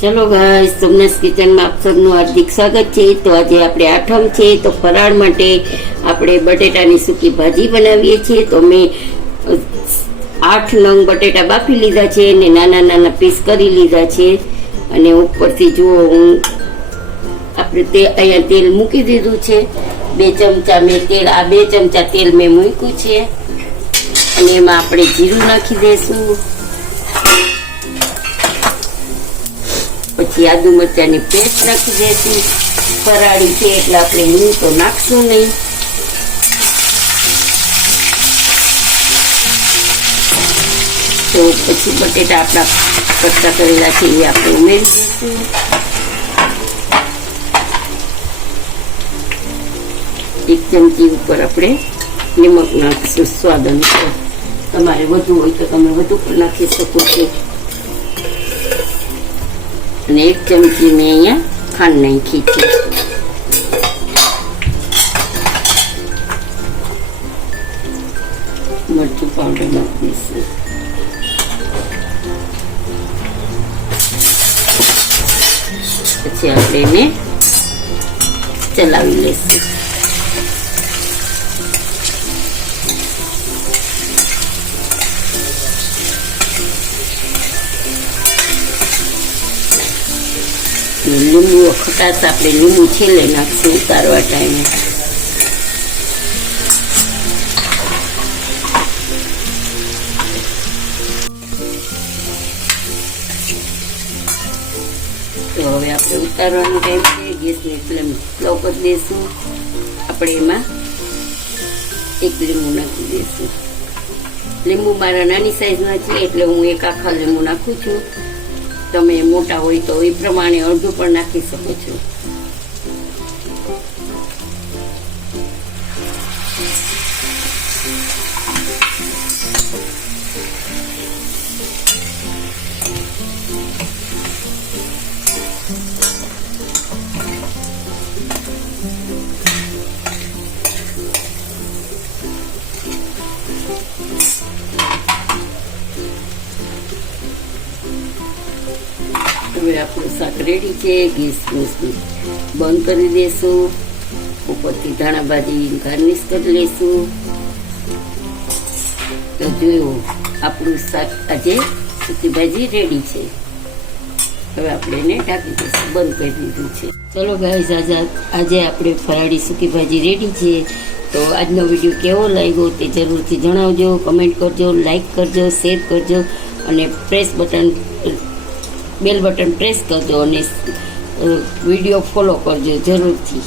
ચલો ગાઈસ, સોમનાથ કિચનમાં આપ સૌનું હાર્દિક સ્વાગત છે। તો આજે આપણે આઠમ છે, તો ફરાળ માટે આપણે બટેટાની સૂકી ભાજી બનાવીએ છીએ। તો મેં 8 નંગ બટેટા બાફી લીધા છે અને નાના નાના પીસ કરી લીધા છે। અને ઉપરથી જુઓ હું આપણે અહીંયા તેલ મૂકી દીધું છે। 2 ચમચા મેં તેલ, આ 2 ચમચા તેલ મેં મૂક્યું છે અને એમાં આપણે જીરું નાખી દઈશું। પછી આદુ મરચાની પેસ્ટ નાખી દઈશું। ફરાળી છે એટલે આપણે લીંબુ તો નાખશું નહીં। તો પછી બટેટા આપણા કટકા કરેલા છે એ આપણે ઉમેરી દઈશું। એક ચમચી ઉપર આપણે નમક નાખીશું સ્વાદ અનુસાર। તમારે વધુ હોય તો તમે વધુ પણ નાખી શકો છો। અને 1 ચમચી મેં અહીંયા ખાંડ નાખી છે। મરચું પાવડર નાખી દઈશું। પછી આપણે એને ચલાવી લઈશું। લીંબુ ખટાશ આપણે લીંબુ છેલ્લે નાખશું ઉતારવા ટાઈમે। તો હવે આપણે ઉતારવાનો ટાઈમ છે, ગેસની ફ્લેમ સ્લો કરી દઈશું। આપણે એમાં 1 લીંબુ નાખી દઈશું। લીંબુ મારા નાની સાઈઝના છે એટલે હું 1 આખા લીંબુ નાખું છું। તમે મોટા હોય તો એ પ્રમાણે અડધું પણ નાખી શકો છો। હવે આપણું શાક રેડી છે। ગેસ બંધ કરી દઈશું। ઉપરથી ધાણા ભાજી ગાર્નિશ કરી લઈશું। તો જોયું આપણું શાક આજે સૂકી ભાજી રેડી છે। હવે આપણે એને ઢાંકી દઈશું, બંધ કરી દીધું છે। ચલો ગાઈસ, આજે આપણે ફરાળી સૂકી ભાજી રેડી છે। તો આજનો વિડીયો કેવો લાગ્યો તે જરૂરથી જણાવજો, કમેન્ટ કરજો, લાઈક કરજો, શેર કરજો અને બેલ બટન પ્રેસ કરજો અને વિડીયો ફોલો કરજો જરૂરથી।